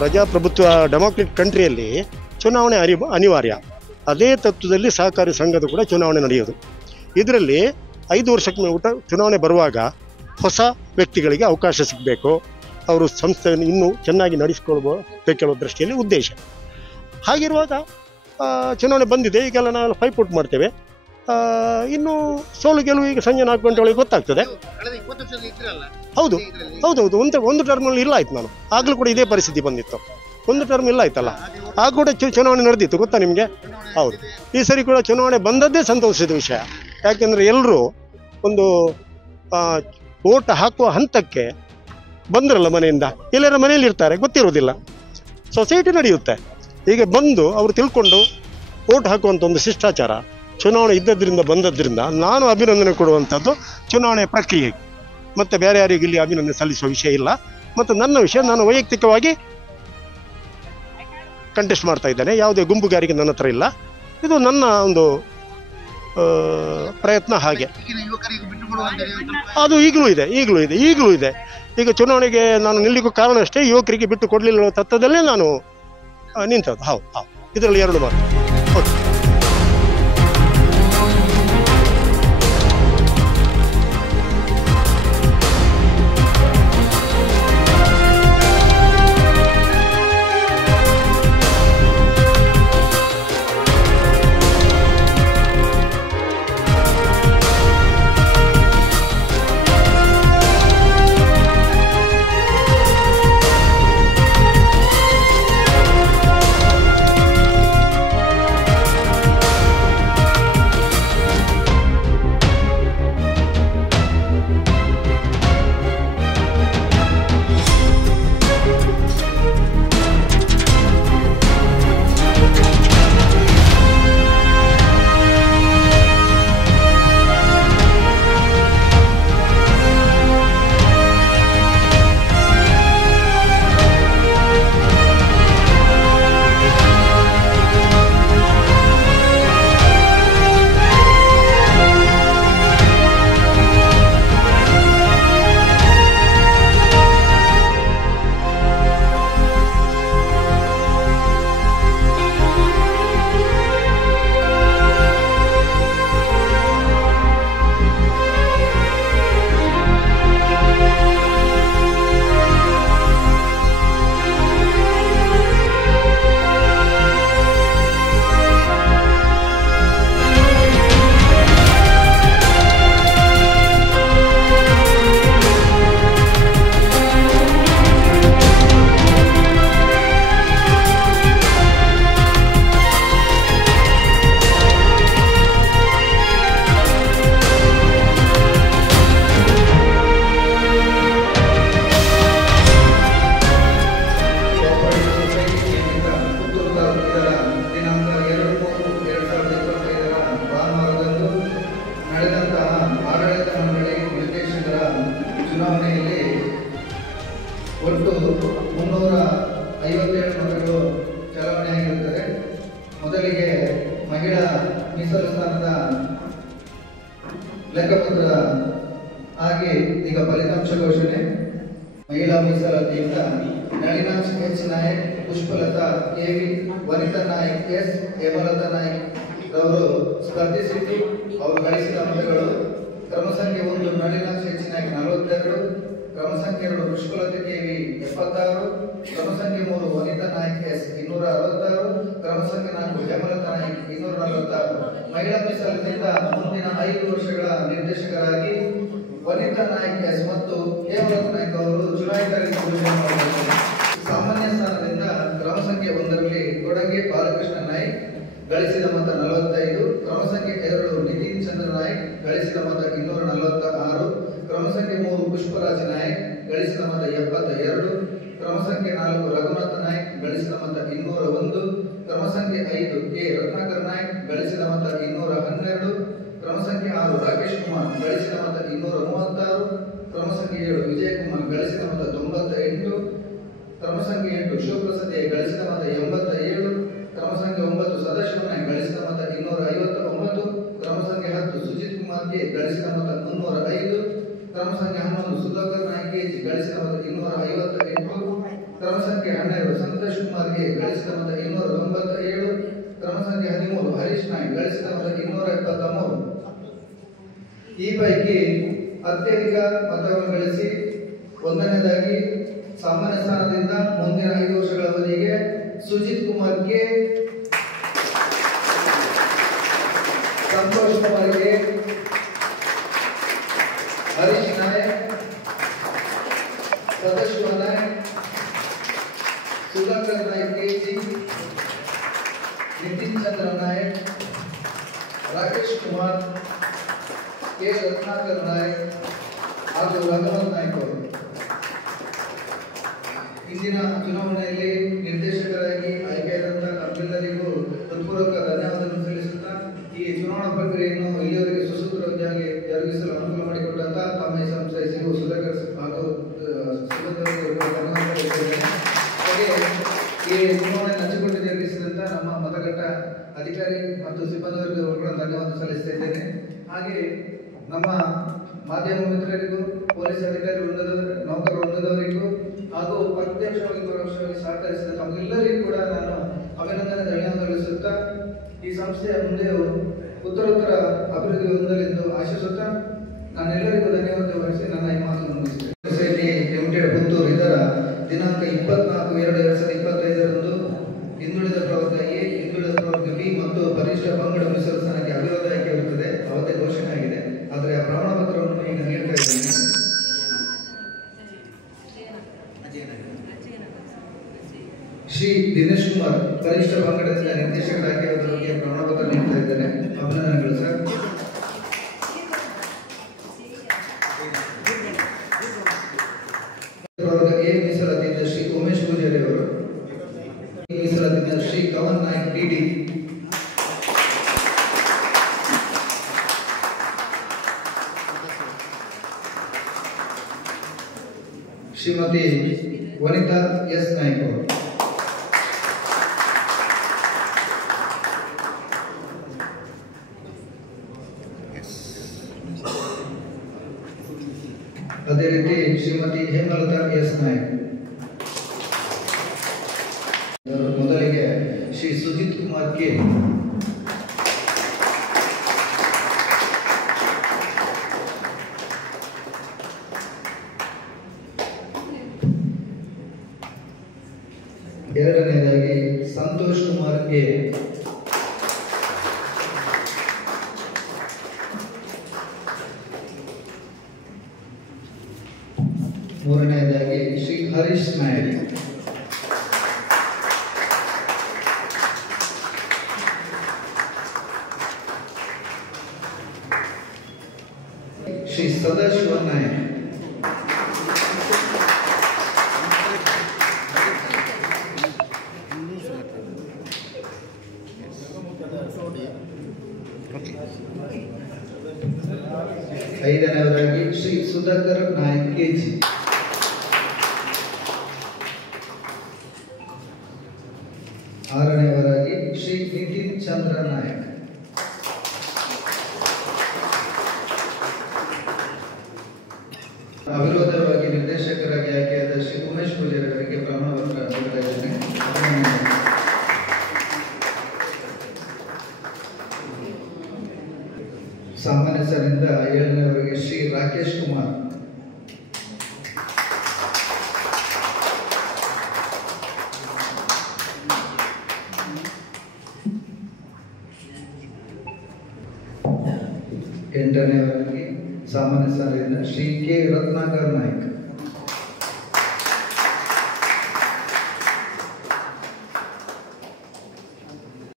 ಪ್ರಜಾಪ್ರಭುತ್ವ ಡೆಮಾಕ್ರೆಟಿಕ್ ಕಂಟ್ರಿಯಲ್ಲಿ ಚುನಾವಣೆ ಅನಿವಾರ್ಯ. ಅದೇ ತತ್ವದಲ್ಲಿ ಸಹಕಾರಿ ಸಂಘದ ಕೂಡ ಚುನಾವಣೆ ನಡೆಯೋದು. ಇದರಲ್ಲಿ 5 ವರ್ಷಕ್ಕೆ ಚುನಾವಣೆ ಬರುವಾಗ ಹೊಸ ವ್ಯಕ್ತಿಗಳಿಗೆ ಅವಕಾಶ ಸಿಗಬೇಕು, ಅವರು ಸಂಸ್ಥೆಯನ್ನು ಇನ್ನೂ ಚೆನ್ನಾಗಿ ನಡೆಸ್ಕೊಳ್ಬೇಕೆನ್ನುವ ದೃಷ್ಟಿಯಲ್ಲಿ ಉದ್ದೇಶ. ಹಾಗಿರುವಾಗ ಚುನಾವಣೆ ಬಂದಿದೆ, ಈಗೆಲ್ಲ ನಾವು ಪೈಪೋಟ್ ಮಾಡ್ತೇವೆ. ಇನ್ನು ಸೋಲು ಗೆಲುವು ಈಗ ಸಂಜೆ 4 ಗಂಟೆ ಒಳಗೆ ಗೊತ್ತಾಗ್ತದೆ. ಹೌದು ಹೌದೌದು, ಒಂದು ಟರ್ಮಲ್ಲಿ ಇಲ್ಲ ಆಯ್ತು. ನಾನು ಆಗಲೂ ಕೂಡ ಇದೇ ಪರಿಸ್ಥಿತಿ ಬಂದಿತ್ತು. ಒಂದು ಟರ್ಮ್ ಇಲ್ಲ ಆಯ್ತಲ್ಲ, ಆಗ ಕೂಡ ಚುನಾವಣೆ ನಡೆದಿತ್ತು, ಗೊತ್ತಾ ನಿಮಗೆ? ಹೌದು. ಈ ಸರಿ ಕೂಡ ಚುನಾವಣೆ ಬಂದದ್ದೇ ಸಂತೋಷದ ವಿಷಯ. ಯಾಕೆಂದರೆ ಎಲ್ಲರೂ ಒಂದು ಓಟ್ ಹಾಕುವ ಹಂತಕ್ಕೆ ಬಂದ್ರಲ್ಲ ಮನೆಯಿಂದ. ಎಲ್ಲರ ಮನೆಯಲ್ಲಿ ಇರ್ತಾರೆ, ಗೊತ್ತಿರೋದಿಲ್ಲ. ಸೊಸೈಟಿ ನಡೆಯುತ್ತೆ. ಹೀಗೆ ಬಂದು ಅವರು ತಿಳ್ಕೊಂಡು ಓಟ್ ಹಾಕುವಂಥ ಒಂದು ಶಿಷ್ಟಾಚಾರ ಚುನಾವಣೆ ಇದ್ದದ್ರಿಂದ ಬಂದದ್ರಿಂದ ನಾನು ಅಭಿನಂದನೆ ಕೊಡುವಂಥದ್ದು ಚುನಾವಣೆ ಪ್ರಕ್ರಿಯೆಗೆ. ಮತ್ತು ಬೇರೆ ಯಾರಿಗೂ ಇಲ್ಲಿ ಅಭಿನಂದನೆ ಸಲ್ಲಿಸುವ ವಿಷಯ ಇಲ್ಲ. ಮತ್ತು ನನ್ನ ವಿಷಯ, ನಾನು ವೈಯಕ್ತಿಕವಾಗಿ ಕಂಟೆಸ್ಟ್ ಮಾಡ್ತಾ ಇದ್ದೇನೆ. ಯಾವುದೇ ಗುಂಪುಗಾರಿಕೆ ನನ್ನ ಹತ್ರ ಇಲ್ಲ. ಇದು ನನ್ನ ಒಂದು ಪ್ರಯತ್ನ. ಹಾಗೆ ಅದು ಈಗಲೂ ಇದೆ. ಈಗ ಚುನಾವಣೆಗೆ ನಾನು ನಿಲ್ಲಿಗೂ ಕಾರಣ ಅಷ್ಟೇ, ಯುವಕರಿಗೆ ಬಿಟ್ಟು ಕೊಡಲಿಲ್ಲ ತತ್ವದಲ್ಲೇ ನಾನು ನಿಂತದ್ದು. ಹೌದು, ಇದರಲ್ಲಿ 2 ಮಾತು. ಓಕೆ. ಚುನಾವಣೆಯಲ್ಲಿ ಒಟ್ಟು 357 ಮತಗಳು ಚಲಾವಣೆಯಾಗಿರುತ್ತದೆ. ಮೊದಲಿಗೆ ಮಹಿಳಾ ಮೀಸಲು ಸ್ಥಾನದ ಲೆಕ್ಕಪತ್ರ ಆಗಿ ಈಗ ಫಲಿತಾಂಶ ಘೋಷಣೆ. ಮಹಿಳಾ ಮೀಸಲಾತಿಯಿಂದ ನಳಿನಾಕ್ಷ್ ಎಚ್ ನಾಯಕ್, ಪುಷ್ಪಲತಾ ಕೆವಿ, ವನಿತಾ ನಾಯಕ್ ಎಸ್, ಹೇಮಲತಾ ನಾಯಕ್ ರವರು ಸ್ಪರ್ಧಿಸಿದ್ದು ಅವರು ಗಳಿಸಿದ ಮತಗಳು ಕ್ರಮ ಸಂಖ್ಯೆ 1 ನಳಿನಾಕ್ಷ್ ಎಚ್ ನಾಯಕ್ 42, ಕ್ರಮ ಸಂಖ್ಯೆ 2 ಪುಷ್ಪಲತಾ ಕೆವಿ 76, ಕ್ರಮ ಸಂಖ್ಯೆ 3 ವನಿತಾ ನಾಯಕ್ ಎಸ್ 266, ಕ್ರಮ ಸಂಖ್ಯೆ 4 ಹೇಮಲತಾ ನಾಯಕ್ 246. ಮಹಿಳಾ ಮೀಸಲಾತಿಯಿಂದ ಮುಂದಿನ 5 ವರ್ಷಗಳ ನಿರ್ದೇಶಕರಾಗಿ ವನಿತಾ ನಾಯಕ್ ಎಸ್ ಮತ್ತು ಹೇಮಲತಾ ನಾಯಕ್ ಅವರು ಚುನಾಯಿತರಾಗಿ ಘೋಷಣೆ ಮಾಡಲಾಗಿದೆ. ಸಾಮಾನ್ಯ ಸ್ಥಾನದಿಂದ ಕ್ರಮ ಸಂಖ್ಯೆ 1ರಲ್ಲಿ ಕೊಡಂಗೆ ಬಾಲಕೃಷ್ಣ ನಾಯಕ್ ಗಳಿಸಿದ ಮತ 45, ಕ್ರಮ ಸಂಖ್ಯೆ 2 ನಿತಿನ್ ಚಂದ್ರ ನಾಯಕ್ ಗಳಿಸಿದ ಮತ 246, ಕ್ರಮ ಸಂಖ್ಯೆ 3 ಪುಷ್ಪರಾಜ್ ನಾಯಕ್ ಗಳಿಸಿದ ಮತ 72, ಕ್ರಮ ಸಂಖ್ಯೆ 4 ರಘುನಾಥ ನಾಯಕ್ ಗಳಿಸಿದ ಮತ 201, ಕ್ರಮ ಸಂಖ್ಯೆ 5 ಕೆ ರತ್ನಾಕರ್ ನಾಯಕ್ ಗಳಿಸಿದ ಮತ 212, ಕ್ರಮ ಸಂಖ್ಯೆ 6 ರಾಕೇಶ್ ಕುಮಾರ್ ಗಳಿಸಿದ ಮತ 236, ಕ್ರಮ ಸಂಖ್ಯೆ 7 ವಿಜಯ್ ಕುಮಾರ್ ಗಳಿಸಿದ ಮತ 98, ಕ್ರಮ ಸಂಖ್ಯೆ 8 ಶಿವಪ್ರಸಾದ್ ಗಳಿಸಿದ ಮತ 87, ಕ್ರಮ ಸಂಖ್ಯೆ 9 ಸದಾಶಿವ ನಾಯಕ್ ಗಳಿಸಿದ ಮತ 259, ಕ್ರಮ ಸಂಖ್ಯೆ 10 ಸುಜಿತ್ ಕುಮಾರ್ ಕೆ ಗಳಿಸಿದ ಮತ 305, ಕ್ರಮ ಸಂಖ್ಯೆ 11 ಸುಧಾಕರ್ ನಾಯಕ್ ಕೆ ಗಳಿಸಿದ ಮತ 258, ಕ್ರಮ ಸಂಖ್ಯೆ 12 ಸಂತೋಷ್ ಕುಮಾರ್ಗೆ ಗಳಿಸಿದ ಮತ 297, ಕ್ರಮ ಸಂಖ್ಯೆ 13 ಹರೀಶ್ ನಾಯ್ಕ್ ಗಳಿಸಿದ ಮತ 273. ಈ ಪೈಕಿ ಅತ್ಯಧಿಕ ಮತವನ್ನು ಗಳಿಸಿ ಒಂದನೇದಾಗಿ ಸಾಮಾನ್ಯ ಸ್ಥಾನದಿಂದ ಮುಂದಿನ 5 ವರ್ಷಗಳ ಅವಧಿಗೆ ಸುಜಿತ್ ಕುಮಾರ್ಗೆ, ಸಂತೋಷ್ ಕುಮಾರ್ಗೆ, ಹರೀಶ್ ನಾಯಕ್, ಸದಾಶಿವ ನಾಯಕ್, ಸುಧಾಕರ್ ನಾಯಕ್ ಕೆಜಿ, ನಿತಿನ್ ಚಂದ್ರ ನಾಯಕ್, ರಾಕೇಶ್ ಕುಮಾರ್, ಕೆ ರತ್ನಾಕರ್ ನಾಯಕ್ ಹಾಗೂ ರಘುವನ್ ನಾಯಕ್ ಅವರು ಇಂದಿನ ಚುನಾವಣೆಯಲ್ಲಿ ನಿರ್ದೇಶಕರಾಗಿ ಆಯ್ಕೆಯಾದಂಥ ನಮ್ಮೆಲ್ಲರಿಗೂ ಹೃತ್ಪೂರ್ವಕ ಧನ್ಯವಾದವನ್ನು ಸಲ್ಲಿಸುತ್ತಾ ಈ ಚುನಾವಣಾ ಪ್ರಕ್ರಿಯೆಯನ್ನು ಇಲ್ಲಿಯವರೆಗೆ ಸುಸೂತ್ರವಾಗಿ ಜರುಗಿಸಲು ಅನುಕೂಲ ಮಾಡಿಕೊಟ್ಟಂತ ತಮ್ಮ ಸಂಸ್ಥೆ ಸಿಒ ಸುಧಾಕರ್ ಹಾಗೂ ಹಾಗೆ ಈ ಚುನಾವಣೆ ಹಂಚಿಕೊಂಡು ಜರುಗಿಸಿದಂತ ನಮ್ಮ ಮತಗಟ್ಟ ಅಧಿಕಾರಿ ಮತ್ತು ಸಿಬ್ಬಂದಿವರಿಗೂ ಕೂಡ ಧನ್ಯವಾದ ಸಲ್ಲಿಸ್ತಾ ಇದ್ದೇನೆ. ಹಾಗೆ ನಮ್ಮ ಮಾಧ್ಯಮ ಮಿತ್ರರಿಗೂ, ಪೊಲೀಸ್ ಅಧಿಕಾರಿ ವೃಂದದವರು, ನೌಕರ ವೃಂದದವರಿಗೂ ಹಾಗೂ ಪ್ರತ್ಯಕ್ಷವಾಗಿ ಪರೋಕ್ಷವಾಗಿ ಸಹಕರಿಸಿದ ತಮಗೆಲ್ಲರಿಗೂ ಕೂಡ ನಾನು ಅಭಿನಂದನೆ ಧನ್ಯವಾದ ತಿಳಿಸುತ್ತಾ ಈ ಸಂಸ್ಥೆಯ ಮುಂದೆಯೂ ಉತ್ತರೋತ್ತರ ಅಭಿವೃದ್ಧಿ ಹೊಂದಲೆಂದು ಆಶಿಸುತ್ತಾ ನಾನೆಲ್ಲರಿಗೂ ಧನ್ಯವಾದ ವಹಿಸಿ ನನ್ನ ಈ ಮಾತನ್ನು ಮುಗಿಸುತ್ತೇನೆ. ಸೊಸೈಟಿ ಲಿಮಿಟೆಡ್ ಪುತ್ತೂರು ಇದರ ದಿನಾಂಕ 24/2/2025 ಹಿಂದುಳಿದ ಪ್ರವರ್ಗ ಎ, ಹಿಂದುಳಿದ ಪ್ರವರ್ಗ ಬಿ ಮತ್ತು ಪರಿಶಿಷ್ಟ ಪಂಗಡ ಮೀಸಲು ಸ್ಥಾನಕ್ಕೆ ಅವಿರೋಧ ಆಯ್ಕೆ ಇರುತ್ತದೆ. ಅವತ್ತೇ ಘೋಷಣೆ ಆಗಿದೆ. ಆದರೆ ಆ ಪ್ರಮಾಣ ಪತ್ರವನ್ನು ಈಗ ನೀಡ್ತಾ ಇದ್ದೇನೆ. ಶ್ರೀ ದಿನೇಶ್ ಕುಮಾರ್ ಪರಿಶಿಷ್ಟ ಪಂಗಡದಿಂದ ನಿರ್ದೇಶಕರಾಗಿ ಅವರಿಗೆ ಪ್ರಮಾಣ ಪತ್ರ ನೀಡ್ತಾ ಇದ್ದೇನೆ. ಅಭಿನಂದನೆಗಳು ಸರ್. ಎ ಮೀಸಲಾತಿಯಿಂದ ಶ್ರೀ ಉಮೇಶ್ ಪೂಜಾರಿ ಅವರು, ಮೀಸಲಾತಿಯಿಂದ ಶ್ರೀ ಕವನ್ ನಾಯಕ್ ಡಿಡಿ, ಶ್ರೀಮತಿ ವನಿತಾ ಎಸ್ ನಾಯ್ಕ್ ಅವರು, ಅದೇ ರೀತಿ ಶ್ರೀಮತಿ ಹೇಮಲತಾ ಎಸ್ ನಾಯ್ಕ್. ಮೊದಲಿಗೆ ಶ್ರೀ ಸುಜಿತ್ ಕುಮಾರ್ ಕೆ, ಎರಡನೆಯದಾಗಿ ಸಂತೋಷ್ ಕುಮಾರ್ ಎ, ಮೂರನೆಯದಾಗಿ ಶ್ರೀ ಹರೀಶ್ ನಾಯಕ್, ಶ್ರೀ ಸದಾಶಿವ ನಾಯಕ್, ಐದನೆಯವರಾಗಿ ಶ್ರೀ ಸುಧಾಕರ್ ನಾಯಕ್ ಕೆಜಿ, ಆರನೆಯವರಾಗಿ ಶ್ರೀ ನಿತಿನ್ ಚಂದ್ರ ನಾಯಕ್, ಅವಿರೋಧವಾಗಿ ನಿರ್ದೇಶಕರಾಗಿ ಆಯ್ಕೆಯಾದ ಶ್ರೀ ಉಮೇಶ್ ಪೂಜಾರಿ ಅವರಿಗೆ ಪ್ರಮಾಣ ಪತ್ರ ನೀಡ್ತಾ ಇದ್ದೇನೆ. ಸಾಮಾನ್ಯ ಸರಿಂದ 7ನೇವರೆಗೆ ಶ್ರೀ ರಾಕೇಶ್ ಕುಮಾರ್, ಎಂಟನೇವರೆಗೆ ಸಾಮಾನ್ಯ ಸ್ಥಾನದಿಂದ ಶ್ರೀ ಕೆ ರತ್ನಾಕರ್ ನಾಯಕ್,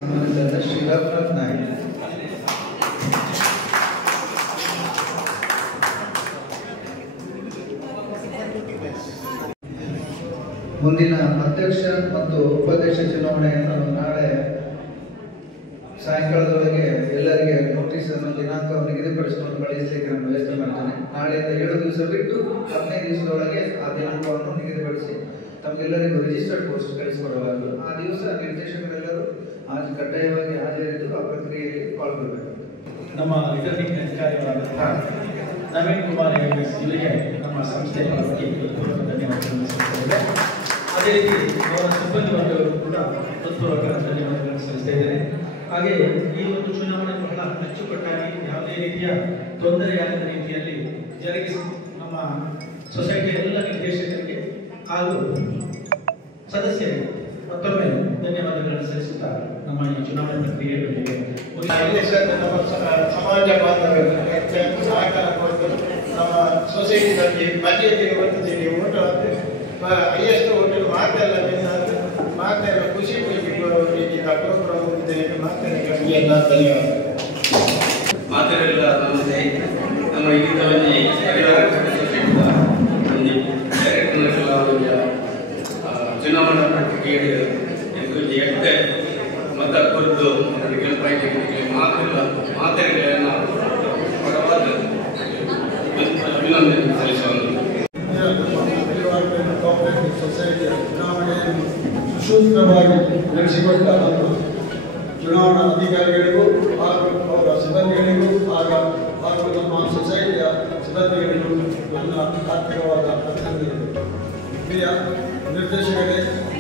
ಸಾಮಾನ್ಯ ಸ್ಥಾನದ ಶ್ರೀ ರತ್ನಾಥ್ ನಾಯಕ್, ಮುಂದಿನ ಅಧ್ಯಕ್ಷ ಮತ್ತು ಉಪಾಧ್ಯಕ್ಷ ಚುನಾವಣೆಯನ್ನು ನಾಳೆ ಸಾಯಂಕಾಲದೊಳಗೆ ಎಲ್ಲರಿಗೆ ನೋಟಿಸ್ ಅನ್ನು ದಿನಾಂಕವನ್ನು ನಿಗದಿಪಡಿಸಿಕೊಂಡು ಕಳಿಸಲಿಕ್ಕೆ ನಾನು ವ್ಯವಸ್ಥೆ ಮಾಡ್ತೇನೆ. ನಾಳೆಯಿಂದ 7 ದಿವಸ ಬಿಟ್ಟು 15 ದಿವಸದೊಳಗೆ ಆ ದಿನಾಂಕವನ್ನು ನಿಗದಿಪಡಿಸಿ ತಮಗೆಲ್ಲರಿಗೂ ರಿಜಿಸ್ಟರ್ಡ್ ಪೋಸ್ಟ್ ಕಳಿಸಿಕೊಡಲಾಗುವುದು. ಆ ದಿವಸ ನಿರ್ದೇಶಕರೆಲ್ಲರೂ ಕಡ್ಡಾಯವಾಗಿ ಹಾಜರಿದ್ದು ಆ ಪ್ರಕ್ರಿಯೆಯಲ್ಲಿ ಪಾಲ್ಗೊಳ್ಳಬೇಕು. ನಮ್ಮ ರಿಟರ್ನಿಂಗ್ ಅಧಿಕಾರಿಗಳಾದಂತಹ ನವೀನ್ ಕುಮಾರ್ ಇವರಿಗೆ ನಮ್ಮ ಸಂಸ್ಥೆಯ ಪರವಾಗಿ ಧನ್ಯವಾದ ಸಲ್ಲಿಸುತ್ತೇವೆ. ಅದೇ ರೀತಿ ಅವರ ಸಿಬ್ಬಂದಿ ವರ್ಗಗಳು ಕೂಡ ಹೃತ್ಪೂರ್ವಕ ಧನ್ಯವಾದಗಳನ್ನು ಸಲ್ಲಿಸ್ತಾ ಇದ್ದೇನೆ. ಹಾಗೆ ಈ ಒಂದು ಚುನಾವಣೆ ಬಹಳ ಅಚ್ಚುಕಟ್ಟಾಗಿ ಯಾವುದೇ ರೀತಿಯ ತೊಂದರೆಯಾಗದ ರೀತಿಯಲ್ಲಿ ಜರುಗಿಸಿ ನಮ್ಮ ಸೊಸೈಟಿಯ ಎಲ್ಲ ನಿರ್ದೇಶಕರಿಗೆ ಹಾಗೂ ಸದಸ್ಯರಿಗೆ ಮತ್ತೊಮ್ಮೆ ಧನ್ಯವಾದಗಳನ್ನು ಸಲ್ಲಿಸುತ್ತಾ ನಮ್ಮ ಈ ಚುನಾವಣೆ ಪ್ರಕ್ರಿಯೆಗಳಿಗೆ ನಮ್ಮ ಸಮಾಜ ಬಾಂಧವ್ಯ ಸಹಕಾರ ಕೊಟ್ಟು ನಮ್ಮ ಸೊಸೈಟಿನಲ್ಲಿ ಮಧ್ಯದಲ್ಲಿ ಬರ್ತಿದ್ದೀವಿ ಓಟ್ ಹೈಯೆಸ್ಟ್ ಓಟಲ್ಲಿ ಮಾತೆಲ್ಲ ಖುಷಿ ರೀತಿಯ ಪ್ರೋಗ್ರಾಮ್ ಇದೆ ಮಾತೆಲ್ಲ ಎಲ್ಲ ಧನ್ಯವಾದ. ಮಾತೆಲ್ಲ ನಮಸ್ತೆ. ನಮ್ಮ ಇಲ್ಲಿ ಪರಿವಾರ ಸೊಸೈಟಿಯ ಚುನಾವಣಾ ಪ್ರಕ್ರಿಯೆ ಮತ ಕುರಿತು ಮಾತೆಗಳನ್ನು ಪರವಾದ ಅಭಿನಂದನೆ ಸಲ್ಲಿಸುವುದು. ಸೊಸೈಟಿಯ ಚುನಾವಣೆಯನ್ನು ಸುಸೂತ್ರವಾಗಿ ನಡೆಸಿಕೊಟ್ಟ ನಮ್ಮ ಚುನಾವಣಾ ಅಧಿಕಾರಿಗಳಿಗೂ ಹಾಗೂ ಅವರ ಸಿಬ್ಬಂದಿಗಳಿಗೂ ಹಾಗೂ ನಮ್ಮ ಸೊಸೈಟಿಯ ಸಿಬ್ಬಂದಿಗಳಿಗೂ ನನ್ನ ಆರ್ಥಿಕವಾದ ಅಭಿನಂದನೆಗಳು. ಪ್ರಿಯ ನಿರ್ದೇಶಕರೇ,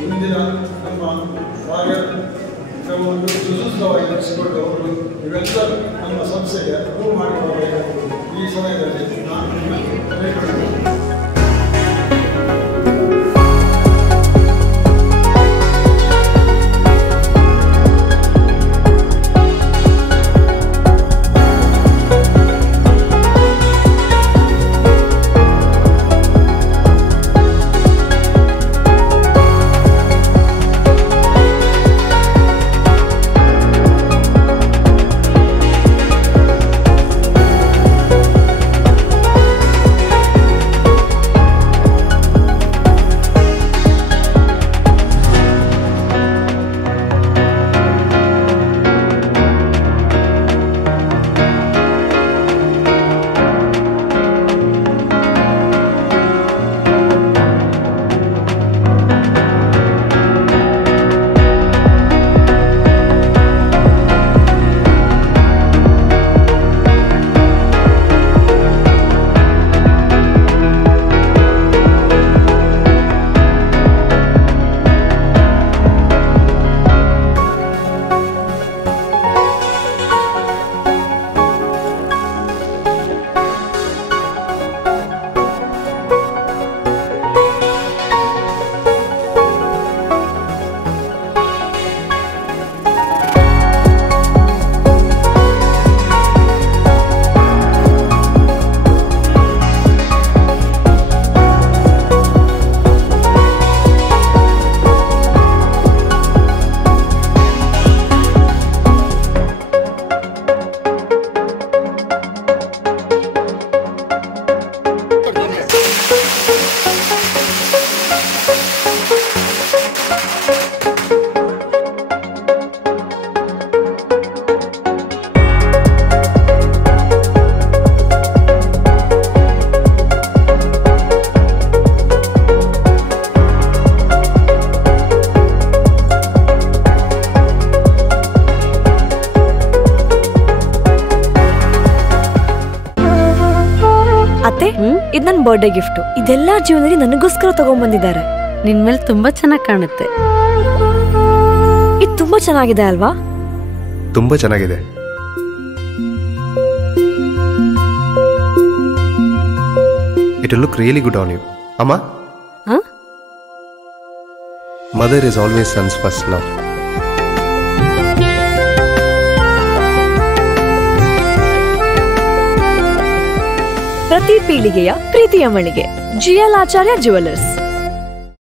ಮುಂದಿನ ನಮ್ಮ ಕಾರ್ಯಕ್ರಮವನ್ನು ಸುಸೂತ್ರವಾಗಿ ನಡೆಸಿಕೊಂಡು ಅವರು ಇವೆಲ್ಲರೂ ನಮ್ಮ ಸಂಸ್ಥೆಗೆ ಅನುವು ಮಾಡಿಕೊಳ್ಳಬೇಕು. ಈ ಸಮಯದಲ್ಲಿ ನಾನು ನಿಮ್ಮನ್ನು ಇದು ನನ್ನ ಬರ್ಡೇ ಗಿಫ್ಟ್. ಇದೆಲ್ಲ ಜೀವನದಲ್ಲಿ ನನಗೋಸ್ಕರ ತಗೊಂಡ್ಬಂದಿದ್ದಾರೆ. ನಿನ್ ಮೇಲೆ ತುಂಬಾ ಚೆನ್ನಾಗಿ ಕಾಣುತ್ತೆ. ಇದು ತುಂಬಾ ಚೆನ್ನಾಗಿದೆ ಅಲ್ವಾ? ತುಂಬಾ ಚೆನ್ನಾಗಿದೆ. It will look really good on you. Amma? Huh? Mother is always son's first love. ಪ್ರತಿ ಪೀಳಿಗೆಯ ಪ್ರೀತಿಯ ಮಳಿಗೆ GL ಆಚಾರ್ಯ ಜ್ಯುವೆಲರ್ಸ್.